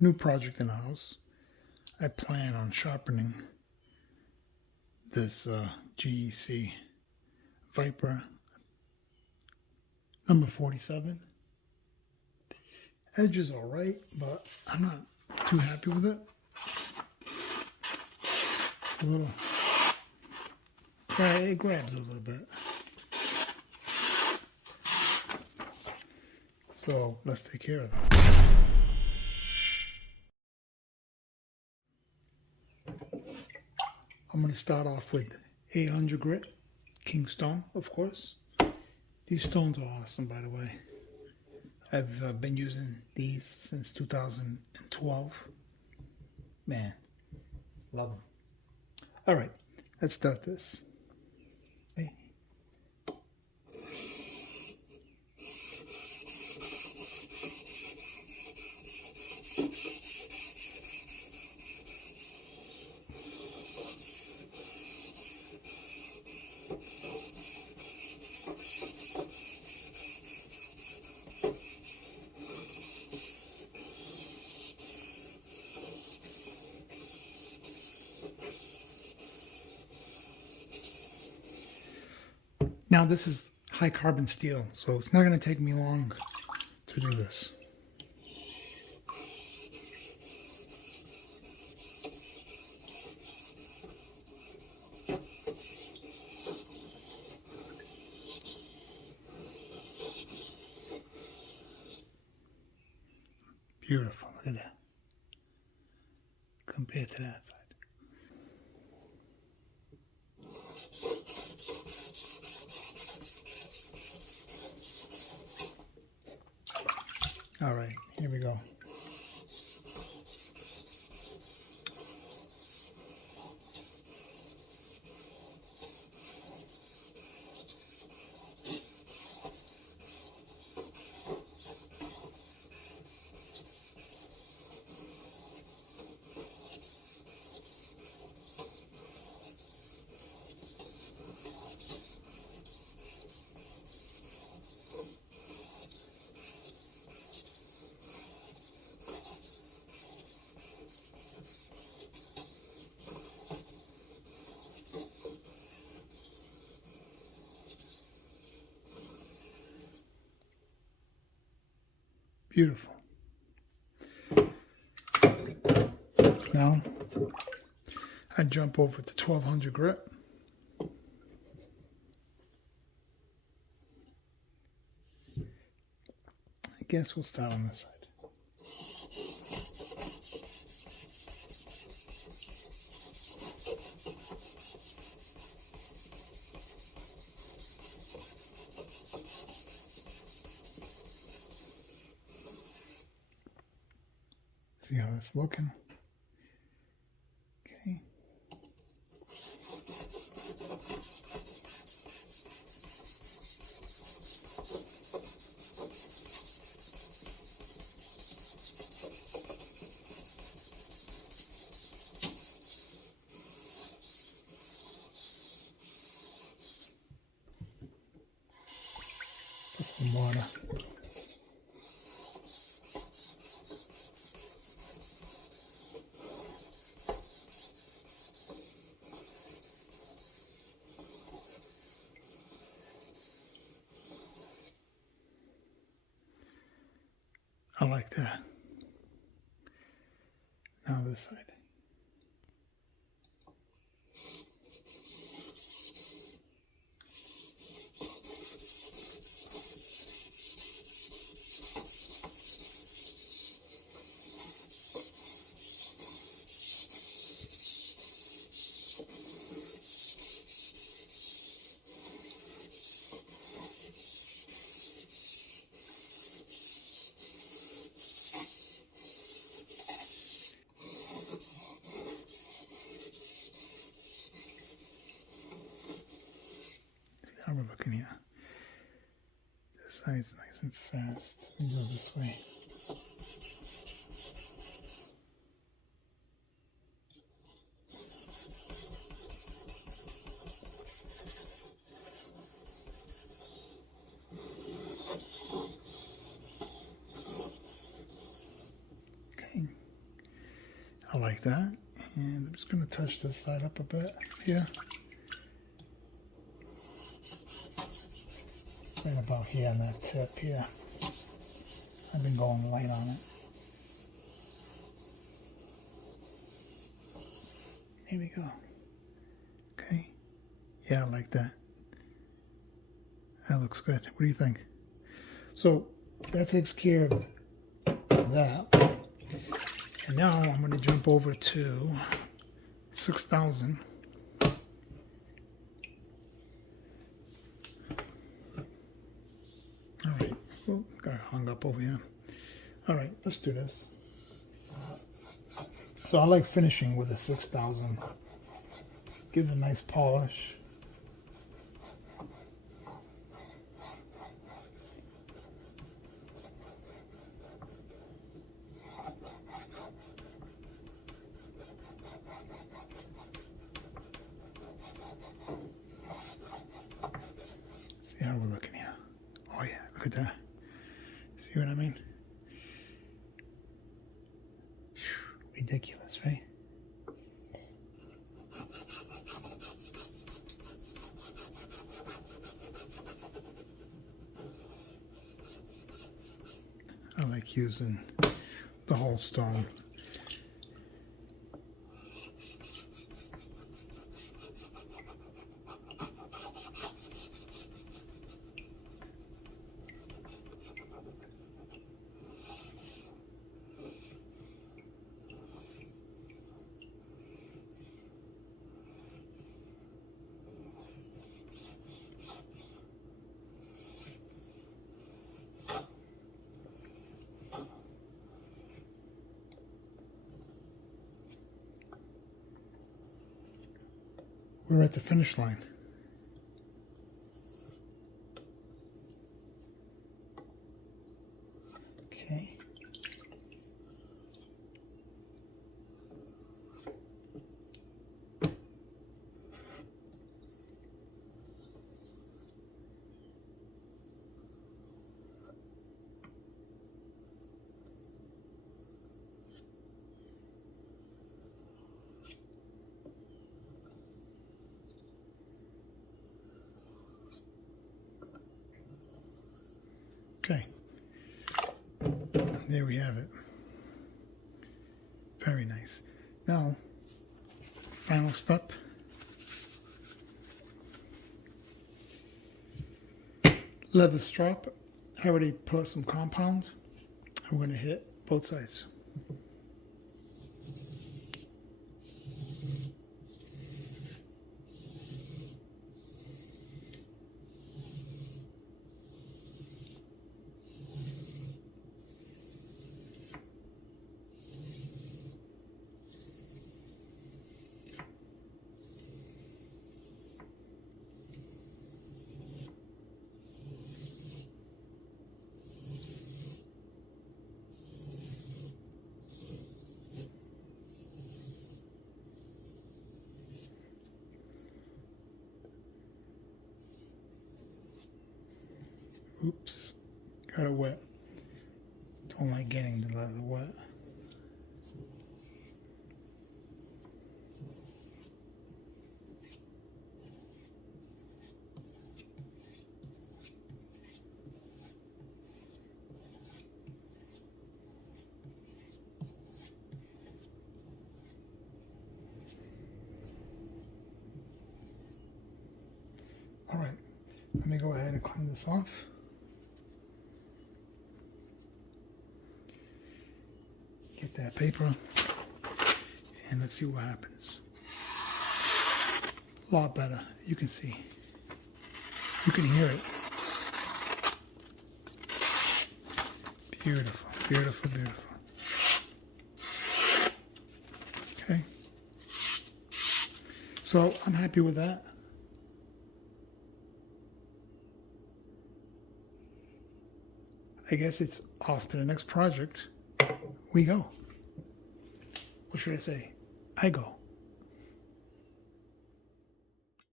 new project in the house. I plan on sharpening this GEC Viper number 47. Edge is alright, but I'm not too happy with it. It's a little, it grabs a little bit. So let's take care of that. I'm going to start off with 800 grit king stone, of course. These stones are awesome, by the way. I've been using these since 2012. Man, love them. All right, let's start this. Okay. Now this is high carbon steel, so it's not going to take me long to do this. Beautiful, look at that. Compared to that side. All right, here we go. Beautiful. Now, I jump over to 1200 grit. I guess we'll start on this side. See how that's looking. Okay. Put some water. I like that. Now this side. How we're looking here. This side's nice and fast. We go this way. Okay. I like that. And I'm just going to touch this side up a bit here. Right about here on that tip here. I've been going light on it. Here we go. Okay. Yeah, I like that. That looks good. What do you think? So that takes care of that. And now I'm going to jump over to 6,000. All right. Oh, got hung up over here. All right, let's do this. So I like finishing with a 6,000. Gives a nice polish. See how we're looking here. Oh yeah, look at that. See what I mean? Ridiculous, right? I like using the whole stone. We're at the finish line. Okay. Okay, there we have it. Very nice. Now, final step. Leather strap. I already put some compound. I'm going to hit both sides. Oops, got it wet. Don't like getting the leather wet. All right, let me go ahead and clean this off. Get that paper and let's see what happens. A lot better. You can see. You can hear it. Beautiful, beautiful, beautiful. Okay. So I'm happy with that. I guess it's off to the next project. We go. What should I say? I go.